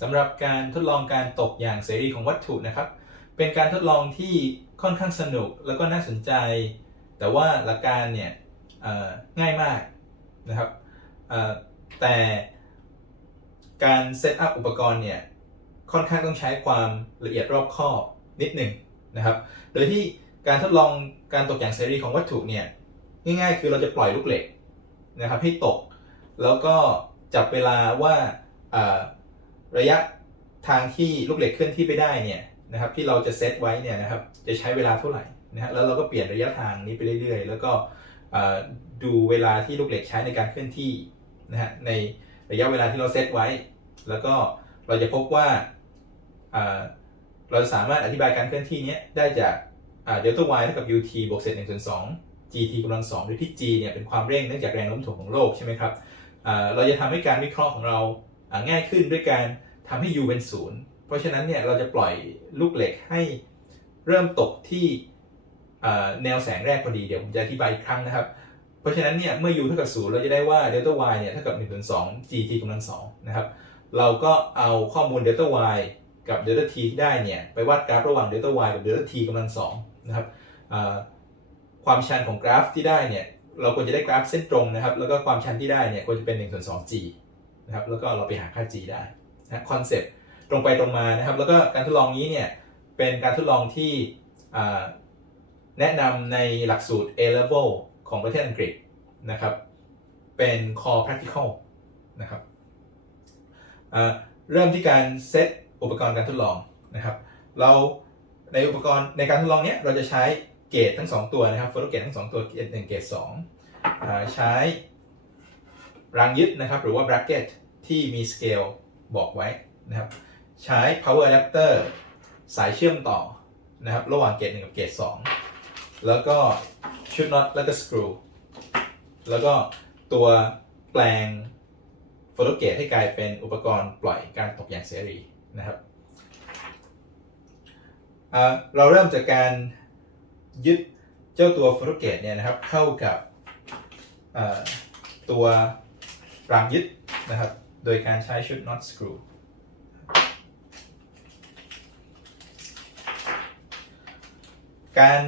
สำหรับการทดลองการตกอย่างเสรีของวัตถุนะครับ เป็นการทดลองที่ค่อนข้างสนุกแล้วก็น่าสนใจ แต่ว่าหลักการเนี่ยง่ายมากนะครับแต่การเซตอัพอุปกรณ์เนี่ยค่อนข้างต้องใช้ความละเอียดรอบคอบนิดหนึ่งนะครับ โดยที่การทดลองการตกอย่างเสรีของวัตถุเนี่ยง่ายๆ คือเราจะปล่อยลูกเหล็กนะครับให้ตก แล้วก็จับเวลาว่า ระยะทางที่ลูกเหล็กเคลื่อนที่ไปได้เนี่ยนะครับที่เราจะเซตไว้เนี่ยนะครับจะใช้เวลาเท่าไหร่นะฮะแล้วเราก็เปลี่ยนระยะทางนี้ไปเรื่อยๆ แล้วก็ดูเวลาที่ลูกเหล็กใช้ในการเคลื่อนที่นะฮะในระยะเวลาที่เราเซตไว้ แล้วก็เราจะพบว่าเราสามารถอธิบายการเคลื่อนที่นี้ได้จากเดลต้า y เท่ากับ ut บวกเศษ1ส่วน2 gt กำลัง2โดยที่ g เนี่ยเป็นความเร่งเนื่องจากแรงโน้มถ่วงของโลกใช่ไหมครับเราจะทำให้การวิเคราะห์ของเรา ง่ายขึ้นด้วยการทำให้ u เป็นศูนย์เพราะฉะนั้นเนี่ยเราจะปล่อยลูกเหล็กให้เริ่มตกที่แนวแสงแรกพอดีเดี๋ยวผมจะอธิบายอีกครั้งนะครับ เพราะฉะนั้นเนี่ยเมื่อ u เท่ากับ0เราจะได้ว่า delta y เนี่ยเท่ากับ1ส่วน2 gt กำลัง2นะครับ เราก็เอาข้อมูล delta y กับ delta t ที่ได้เนี่ยไปวาดกราฟระหว่าง delta y กับ delta t กำลัง2นะครับความชันของกราฟที่ได้เนี่ยเราควรจะได้กราฟเส้นตรงนะครับ แล้วก็ความชันที่ได้เนี่ยควรจะเป็น1ส่วน2 g นะครับแล้วก็เราไปหาค่า g ได้นะคอนเซ็ปต์ตรงไปตรงมานะครับ แล้วก็การทดลองนี้เนี่ยเป็นการทดลองที่แนะนำในหลักสูตร A level ของประเทศอังกฤษนะครับ เป็น core practical นะครับเริ่มที่การเซตอุปกรณ์การทดลองนะครับ เราในอุปกรณ์ในการทดลองเนี้ยเราจะใช้เกจทั้ง 2 ตัวนะครับโฟโตเกตทั้ง 2 ตัวเกจหนึ่งเกจสองใช้ รางยึดนะครับ หรือว่า bracket ที่มีสเกลบอกไว้นะครับ ใช้ power adapter สายเชื่อมต่อนะครับ ระหว่างเกจหนึ่งกับเกจสองแล้วก็ชุดน็อตแล้วก็สกรูแล้วก็ตัวแปลงโฟโตเกตให้กลายเป็นอุปกรณ์ปล่อยการตกอย่างเสรีนะครับเราเริ่มจากการยึดเจ้าตัวโฟโตเกตเนี่ยนะครับเข้ากับตัว รางยึดนะครับ โดยการใช้ชุด knot screw การ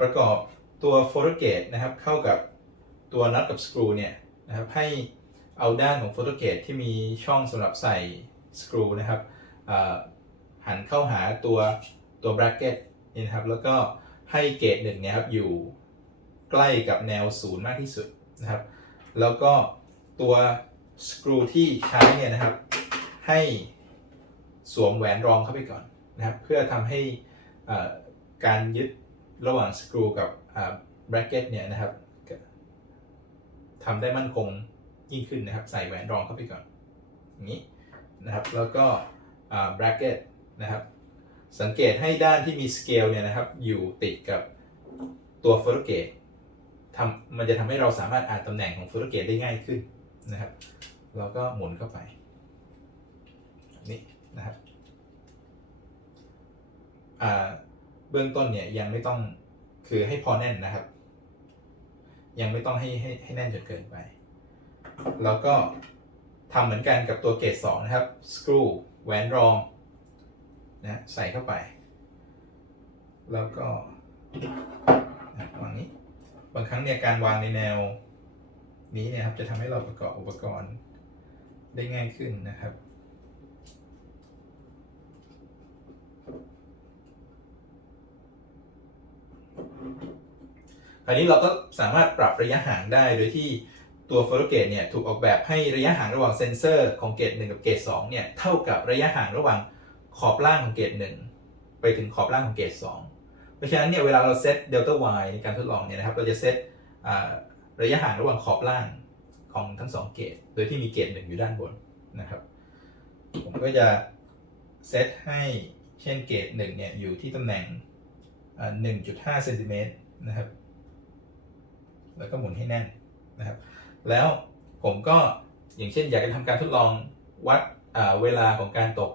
ประกอบตัวโฟโตเกตนะครับเข้ากับตัวน็อตกับสกรูเนี่ยนะครับให้เอาด้านของโฟโตเกตที่มีช่องสำหรับใส่สกรูนะครับหันเข้าหาตัวตัวแบร c เก็ตนี่นะครับแล้วก็ให้เกตหนึ่งเนี่ยครับอยู่ใกล้กับแนวศูนย์มากที่สุดนะครับ แล้วก็ ตัวสกรูที่ใช้เนี่ยนะครับ ให้สวมแหวนรองเข้าไปก่อนนะครับ เพื่อทำให้การยึดระหว่างสกรูกับแบร c เก็ตเนี่ยนะครับทำได้มั่นคงยิ่งขึ้นนะครับ ใส่แหวนรองเข้าไปก่อนอย่างนี้นะครับ แล้วก็อ่า bracket นะครับ สังเกตให้ด้านที่มีสเกลเนี่ยนะครับ อยู่ติดกับตัวโฟโตเกตทำมันจะทำให้เราสามารถอ่านตำแหน่งของโฟโตเกตได้ง่ายขึ้น นะครับ เราก็หมุนเข้าไปนี่นะครับเบื้องต้นเนี่ยยังไม่ต้องคือให้พอแน่นนะครับ ยังไม่ต้องให้ให้ให้แน่นจนเกินไป แล้วก็ทำเหมือนกันกับตัวเกรดสองนะครับสกรูแหวนรองนะใส่เข้าไป แล้วก็วางนี้ บางครั้งเนี่ยการวางในแนว นี้เนี่ยครับจะทำให้เราประกอบอุปกรณ์ได้ง่ายขึ้นนะครับ คราวนี้เราก็สามารถปรับระยะห่างได้โดยที่ตัวโฟโตเกตเนี่ยถูกออกแบบให้ระยะห่างระหว่างเซนเซอร์ของเกต1กับเกต2เนี่ยเท่ากับระยะห่างระหว่างขอบล่างของเกต1ไปถึงขอบล่างของเกต2เพราะฉะนั้นเนี่ยเวลาเราเซตเดลต้า y ในการทดลองเนี่ยนะครับเราจะเซต ระยะห่างระหว่างขอบล่างของทั้งสองเกตโดยที่มีเกต1อยู่ด้านบนนะครับ ผมก็จะเซตให้เช่นเกต1เนี่ยอยู่ที่ตำแหน่งอ่า1.5เซนติเมตรนะครับ แล้วก็หมุนให้แน่นนะครับ แล้วผมก็อย่างเช่นอยากจะทำการทดลองวัดเวลาของการตก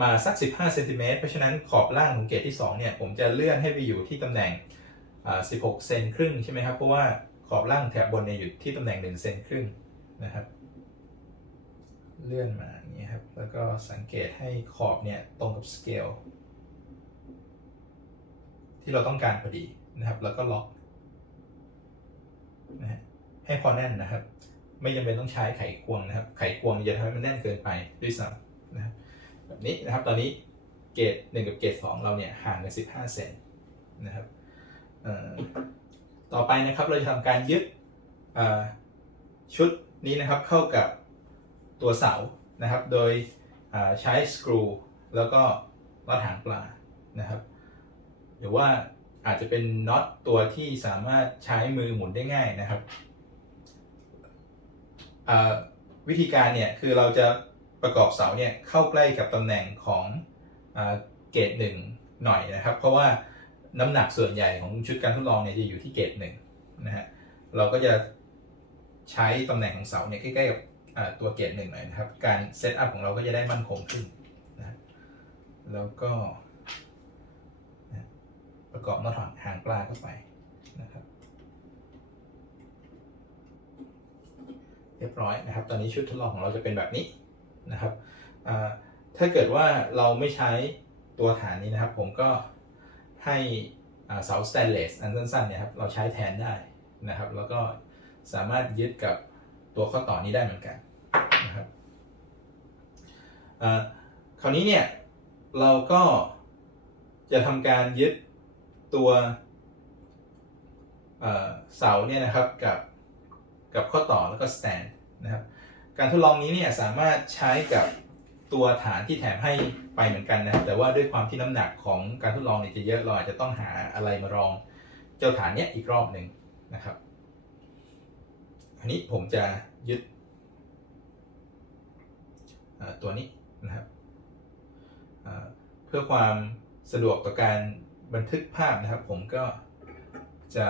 มาสัก 15เซนติเมตรเพราะฉะนั้นขอบล่างของเกตที่2เนี่ยผมจะเลื่อนให้ไปอยู่ที่ตำแหน่ง 16 เซนครึ่งใช่ไหมครับ เพราะว่า ขอบล่างแถบบนเนี่ยอยู่ที่ตำแหน่ง1เซนครึ่งนะครับ เลื่อนมาอย่างนี้ครับ แล้วก็สังเกตให้ขอบเนี่ยตรงกับสเกลที่เราต้องการพอดีนะครับ แล้วก็ล็อกนะฮะให้พอแน่นนะครับ ไม่จำเป็นต้องใช้ไขควงนะครับ ไขควงจะทำให้มันแน่นเกินไปด้วยซ้ำนะครับแบบนี้นะครับ ตอนนี้เกรด1กับเกรด2เราเนี่ยห่างกัน15เซนนะครับ ต่อไปนะครับเราจะทำการยึดชุดนี้นะครับเข้ากับตัวเสานะครับ โดยใช้สกรูแล้วก็น็อตหางปลานะครับ หรือว่าอาจจะเป็นน็อตตัวที่สามารถใช้มือหมุนได้ง่ายนะครับ วิธีการเนี่ยคือเราจะประกอบเสาเนี่ยเข้าใกล้กับตำแหน่งของอเกรดหนึ่งหน่อยนะครับ เพราะว่า น้ำหนักส่วนใหญ่ของชุดการทดลองเนี่ยจะอยู่ที่เกรดหนึ่งนะฮะเราก็จะใช้ตำแหน่งของเสาเนี่ยใกล้ๆกับตัวเกรดหนึ่งหน่อยนะครับ การเซตอัพของเราก็จะได้มั่นคงขึ้นนะแล้วก็ประกอบน็อตหางปลาเข้าไปนะครับ เรียบร้อยนะครับ ตอนนี้ชุดทดลองของเราจะเป็นแบบนี้นะครับถ้าเกิดว่าเราไม่ใช้ตัวฐานนี้นะครับ ผมก็ ให้เสาสแตนเลสอันสั้นๆเนี่ยครับเราใช้แทนได้นะครับ แล้วก็สามารถยึดกับตัวข้อต่อนี้ได้เหมือนกันนะครับคราวนี้เนี่ยเราก็จะทำการยึดตัวเอ่อเสาเนี่ยนะครับกับกับข้อต่อแล้วก็สแตนนะครับการทดลองนี้เนี่ยสามารถใช้กับ ตัวฐานที่แถมให้ไปเหมือนกันนะ แต่ว่าด้วยความที่น้ำหนักของการทดลองเนี่ยจะเยอะ เราอาจจะต้องหาอะไรมารอง เจ้าฐานเนี้ยอีกรอบหนึ่งนะครับ อันนี้ผมจะยึดตัวนี้นะครับเพื่อความสะดวกต่อการบันทึกภาพนะครับ ผมก็จะ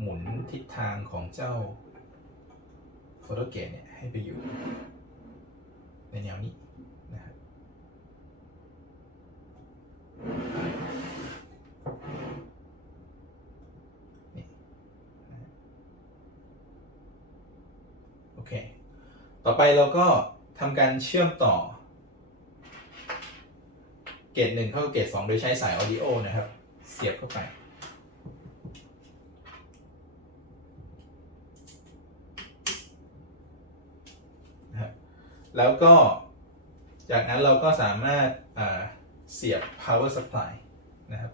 หมุนทิศทางของเจ้าโฟโตเกตเนี่ยให้ไปอยู่ในแนวนี้นะครับนี่นะฮะ โอเค ต่อไปเราก็ทำการเชื่อมต่อ เกตหนึ่งเข้าเกตสองโดยใช้สายออดิโอนะครับ เสียบเข้าไปนะครับแล้วก็จากนั้นเราก็สามารถอ่า เสียบ power supply นะครับ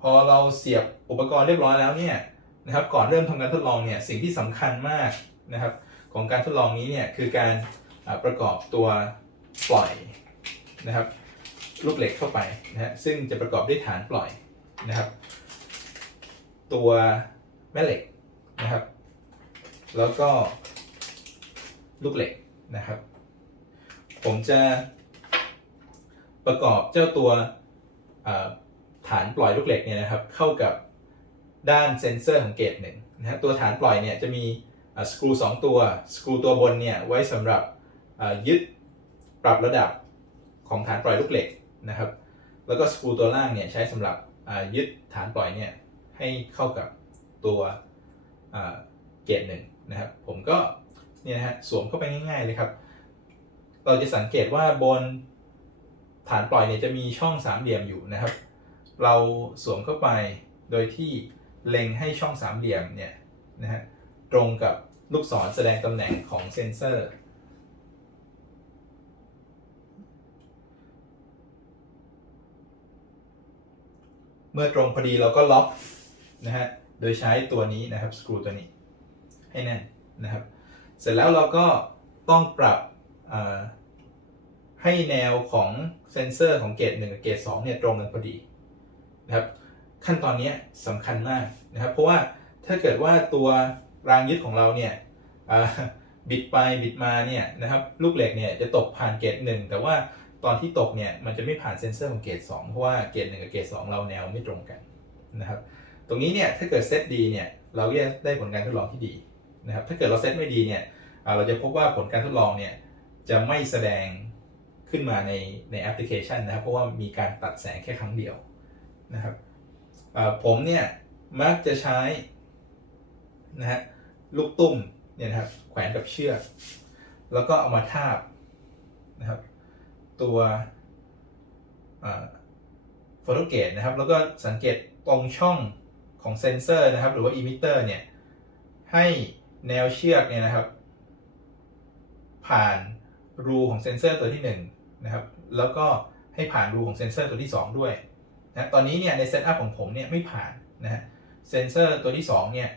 พอเราเสียบอุปกรณ์เรียบร้อยแล้วเนี่ยนะครับ ก่อนเริ่มทำการทดลองเนี่ย สิ่งที่สำคัญมากนะครับ ของการทดลองนี้เนี่ย คือการประกอบตัวปล่อยนะครับ ลูกเหล็กเข้าไปนะฮะซึ่งจะประกอบด้วยฐานปล่อยนะครับ ตัวแม่เหล็กนะครับ แล้วก็ลูกเหล็กนะครับ ผมจะประกอบเจ้าตัวฐานปล่อยลูกเหล็กเนี่ยนะครับ เข้ากับด้านเซนเซอร์ของเกตหนึ่งนะฮะตัวฐานปล่อยเนี่ยจะมีสกรูสองตัวสกรูตัวบนเนี่ยไว้สำหรับยึดปรับระดับของฐานปล่อยลูกเหล็กนะครับ แล้วก็สกรูตัวล่างเนี่ยใช้สำหรับยึดฐานปล่อยเนี่ยให้เข้ากับตัวเกตหนึ่งนะครับ ผมก็เนี่ยนะฮะสวมเข้าไปง่ายๆเลยครับ เราจะสังเกตว่าบนฐานปล่อยเนี่ยจะมีช่องสามเหลี่ยมอยู่นะครับ เราสวมเข้าไปโดยที่เล็งให้ช่องสามเหลี่ยมเนี่ยนะฮะตรงกับลูกศรแสดงตำแหน่งของเซนเซอร์ เมื่อตรงพอดีเราก็ล็อกนะฮะ โดยใช้ตัวนี้นะครับสกรูตัวนี้ให้แน่นนะครับ เสร็จแล้วเราก็ต้องปรับ ให้แนวของเซนเซอร์ของเกรด1กับเกรด2เนี่ยตรงกันพอดีนะครับขั้นตอนนี้สำคัญมากนะครับ เพราะว่าถ้าเกิดว่าตัวรางยึดของเราเนี่ยบิดไปบิดมาเนี่ยนะครับลูกเหล็กเนี่ยจะตกผ่านเกรด1แต่ว่าตอนที่ตกเนี่ยมันจะไม่ผ่านเซนเซอร์ของเกรด2เพราะว่าเกรด1กับเกรด2เราแนวไม่ตรงกันนะครับตรงนี้เนี่ยถ้าเกิดเซตดีเนี่ยเราก็จะได้ผลการทดลองที่ดีนะครับถ้าเกิดเราเซตไม่ดีเนี่ยเราจะพบว่าผลการทดลองเนี่ยจะไม่แสดง ขึ้นมาในในแอปพลิเคชันนะครับ เพราะว่ามีการตัดแสงแค่ครั้งเดียวนะครับผมเนี่ยมักจะใช้นะฮะลูกตุ้มเนี่ยนะครับแขวนกับเชือก แล้วก็เอามาทาบนะครับตัวโฟโตเกตนะครับ แล้วก็สังเกตตรงช่องของเซนเซอร์นะครับ หรือว่าอิมิเตอร์เนี่ยให้แนวเชือกเนี่ยนะครับ ผ่านรูของเซนเซอร์ตัวที่ 1 นะครับ แล้วก็ให้ผ่านรูของเซนเซอร์ตัวที่ 2 ด้วยนะตอนนี้เนี่ยในเซตอัพของผมเนี่ยไม่ผ่านนะฮะเซนเซอร์ตัวที่ 2 เนี่ย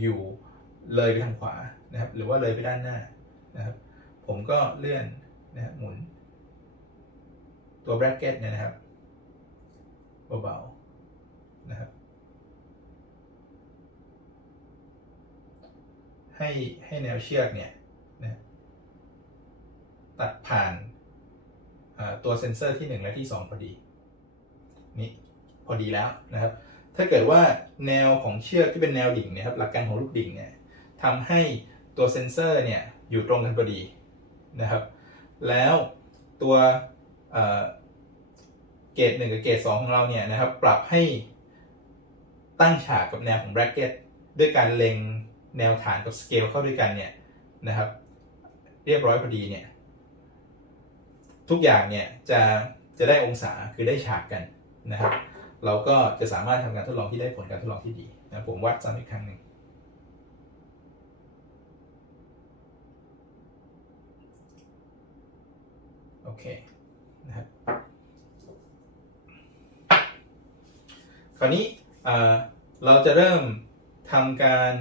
อยู่เลยไปทางขวานะครับ หรือว่าเลยไปด้านหน้านะครับ ผมก็เลื่อนนะหมุน ตัวแบร c เก็ตเนี่ยนะครับเบาๆนะครับ ให้ให้แนวเชือกเนี่ยนะตัดผ่าน ตัวเซนเซอร์ที่ 1 และที่ 2 พอดีนี่พอดีแล้วนะครับ ถ้าเกิดว่าแนวของเชือกที่เป็นแนวดิ่งเนะครับหลักการของลูกดิ่งเนี่ยทำให้ตัวเซนเซอร์เนี่ยอยู่ตรงกันพอดีนะครับ แล้วตัวเกรดหนึ่งกับเกรดสองของเราเนี่ยนะครับปรับให้ตั้งฉากกับแนวของแบร c เก็ตด้วยการเล็งแนวฐานกับสเกลเข้าด้วยกันเนี่ยนะครับ เรียบร้อยพอดีเนี่ย ทุกอย่างเนี่ยจะจะได้องศาคือได้ฉากกันนะครับ เราก็จะสามารถทำการทดลองที่ได้ผลการทดลองที่ดีนะผมวัดซ้ำอีกครั้งหนึ่งโอเคนะครับคราวนี้เราจะเริ่มทำการ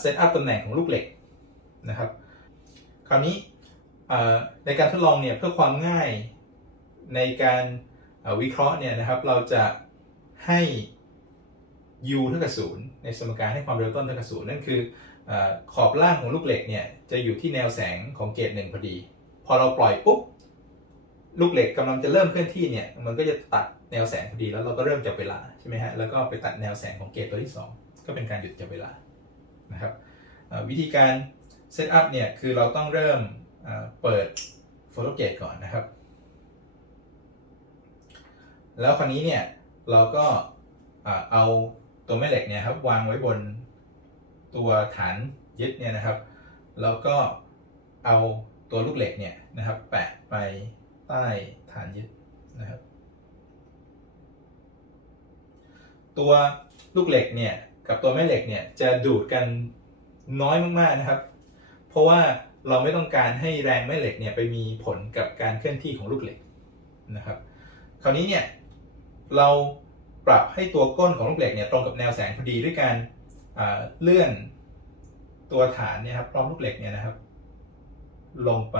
เซตอัพตำแหน่งของลูกเหล็กนะครับ คราวนี้ ในการทดลองเนี่ยเพื่อความง่ายในการวิเคราะห์เนี่ยนะครับเราจะให้ u เท่ากับศูนย์ในสมการให้ความเร็วต้นเท่ากับศูนย์นั่นคืออขอบล่างของลูกเหล็กเนี่ยจะอยู่ที่แนวแสงของเกรดหนึ่งพอดี พอเราปล่อยปุ๊บลูกเหล็กกำลังจะเริ่มเคลื่อนที่เนี่ยมันก็จะตัดแนวแสงพอดีแล้วเราก็เริ่มจับเวลาใช่ไหมฮะแล้วก็ไปตัดแนวแสงของเกรดตัวที่ 2 ก็เป็นการหยุดจับเวลานะครับวิธีการเซตอัพเนี่ยคือเราต้องเริ่ม เปิดโฟโตเกตก่อนนะครับ แล้วคราวนี้เนี่ยเราก็เอาตัวแม่เหล็กเนี่ยครับวางไว้บนตัวฐานยึดเนี่ยนะครับ แล้วก็เอาตัวลูกเหล็กเนี่ยนะครับ แปะไปใต้ฐานยึดนะครับ ตัวลูกเหล็กเนี่ยกับตัวแม่เหล็กเนี่ยจะดูดกันน้อยมากๆนะครับ เพราะว่า เราไม่ต้องการให้แรงแม่เหล็กเนี่ยไปมีผลกับการเคลื่อนที่ของลูกเหล็กนะครับ คราวนี้เนี่ยเราปรับให้ตัวก้นของลูกเหล็กเนี่ยตรงกับแนวแสงพอดีด้วยการอ่าเลื่อนตัวฐานเนี่ยครับพร้อมลูกเหล็กเนี่ยนะครับ ลงไป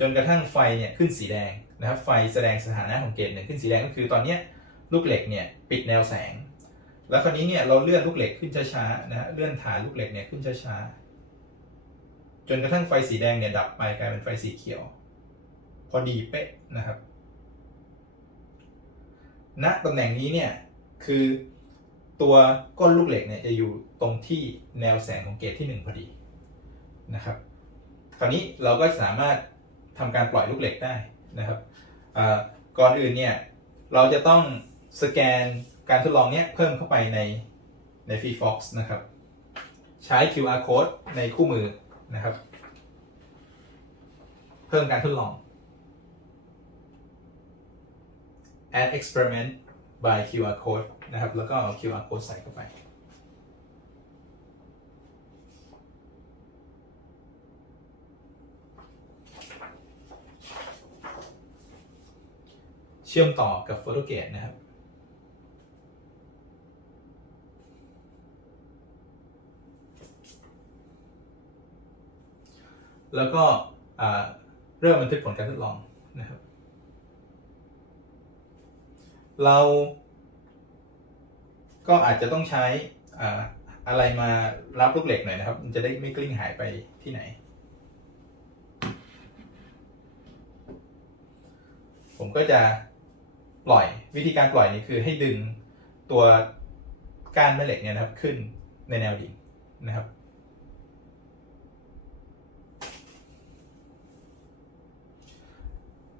จนกระทั่งไฟเนี่ยขึ้นสีแดงนะครับ ไฟแสดงสถานะของเกจเนี่ยขึ้นสีแดงก็คือตอนเนี้ยลูกเหล็กเนี่ยปิดแนวแสง แล้วคราวนี้เนี่ยเราเลื่อนลูกเหล็กขึ้นช้าๆนะฮะเลื่อนฐานลูกเหล็กเนี่ยขึ้นช้าๆ นกระทั่งไฟสีแดงเนี่ยดับไปกลายเป็นไฟสีเขียว พอดีเป๊ะนะครับ ณตำแหน่งนี้เนี่ยคือตัวก้นลูกเหล็กเนี่ยจะอยู่ตรงที่แนวแสงของเกจที่ 1 พอดีนะครับ คราวนี้เราก็สามารถทำการปล่อยลูกเหล็กได้นะครับก่อนอื่นเนี่ยเราจะต้องสแกนการทดลองเนี้ยเพิ่มเข้าไปในใน FreeFox นะครับ ใช้ QR code ในคู่มือ นะครับ เพิ่มการทดลอง add experiment by QR code นะครับ แล้วก็เอา QR code ใส่เข้าไป เชื่อมต่อกับ PhotoGate นะครับ แล้วก็เริ่มบันทึกผลการทดลองนะครับ เราก็อาจจะต้องใช้อ่าอะไรมารับลูกเหล็กหน่อยนะครับ มันจะได้ไม่กลิ้งหายไปที่ไหน ผมก็จะปล่อยวิธีการปล่อยนี่คือให้ดึงตัวก้านแม่เหล็กเนี่ยนะครับขึ้นในแนวดิ่งนะครับ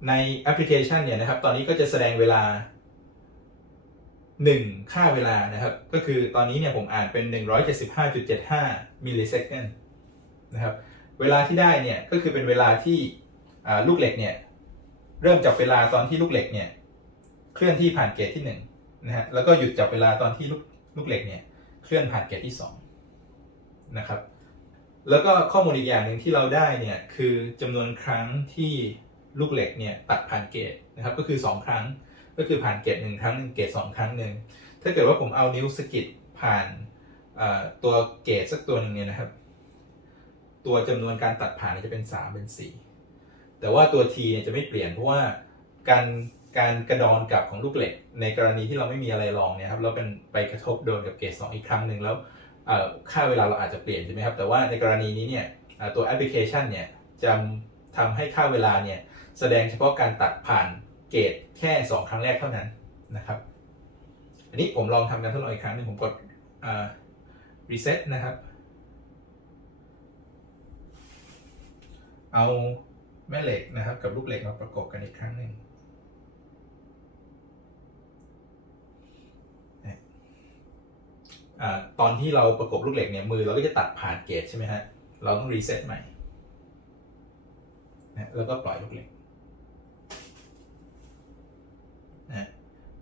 ในแอปพลิเคชันเนี่ยนะครับ ตอนนี้ก็จะแสดงเวลา 1 ค่าเวลานะครับ ก็คือตอนนี้เนี่ยผมอ่านเป็น 175.75มิลลิเซคันนะครับ เวลาที่ได้เนี่ยก็คือเป็นเวลาที่ลูกเหล็กเนี่ยเริ่มจับเวลาตอนที่ลูกเหล็กเนี่ยเคลื่อนที่ผ่านเกตที่1นะฮะ แล้วก็หยุดจับเวลาตอนที่ลูกลูกเหล็กเนี่ยเคลื่อนผ่านเกตที่2นะครับ แล้วก็ข้อมูลอีกอย่างหนึ่งที่เราได้เนี่ยคือจำนวนครั้งที่ ลูกเหล็กเนี่ยตัดผ่านเกตนะครับก็คือ 2 ครั้งก็คือผ่านเกตหนึ่งครั้งหนึ่งเกตสองครั้งหนึ่งถ้าเกิดว่าผมเอานิ้วสะกิดผ่านตัวเกตสักตัวหนึ่งเนี่ยนะครับ ตัวจำนวนการตัดผ่านจะเป็น 3 เป็น 4 แต่ว่าตัว t เนี่ยจะไม่เปลี่ยนเพราะว่าการการกระดอนกลับของลูกเหล็ก ในกรณีที่เราไม่มีอะไรรองเนี่ยครับแล้วเป็นไปกระทบโดนกับเกต2อีกครั้งหนึ่งแล้วค่าเวลาเราอาจจะเปลี่ยนใช่ไหมครับแต่ว่าในกรณีนี้เนี่ยตัวแอปพลิเคชันเนี่ยจะทำให้ค่าเวลาเนี่ย แสดงเฉพาะการตัดผ่านเกตแค่ 2 ครั้งแรกเท่านั้นนะครับ อันนี้ผมลองทำการทดลองอีกครั้งหนึ่งผมกดอ่า reset นะครับ เอาแม่เหล็กนะครับกับลูกเหล็กมาประกบกันอีกครั้งหนึ่งอตอนที่เราประกบลูกเหล็กเนี่ยมือเราก็จะตัดผ่านเกจใช่ไหมฮะ เราต้องรีเซ็ตใหม่ แล้วก็ปล่อยลูกเหล็ก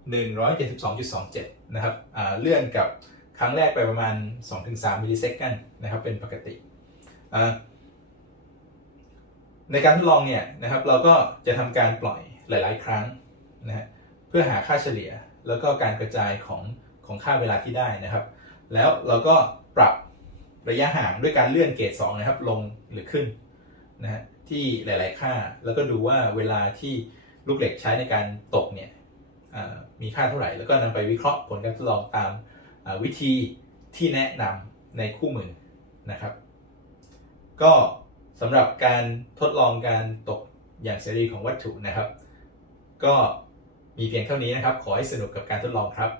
หนึ่งร้อยเจ็ดสิบสองจุดสองเจ็ดนะครับเลื่อนกับครั้งแรกไปประมาณ 2-3มิลลิเซกันนะครับ เป็นปกติ ในการทดลองเนี่ยนะครับเราก็จะทำการปล่อยหลาย ๆ ครั้งนะฮะเพื่อหาค่าเฉลี่ยแล้วก็การกระจายของของค่าเวลาที่ได้นะครับ แล้วเราก็ปรับระยะห่างด้วยการเลื่อนเกรด2นะครับ ลงหรือขึ้นนะฮะที่หลาย ๆ ค่า แล้วก็ดูว่าเวลาที่ลูกเหล็กใช้ในการตกเนี่ย มีค่าเท่าไหร่ แล้วก็นำไปวิเคราะห์ผลการทดลองตามวิธีที่แนะนำในคู่มือนะครับ ก็สำหรับการทดลองการตกอย่างเสรีของวัตถุนะครับ ก็มีเพียงเท่านี้นะครับ ขอให้สนุกกับการทดลองครับ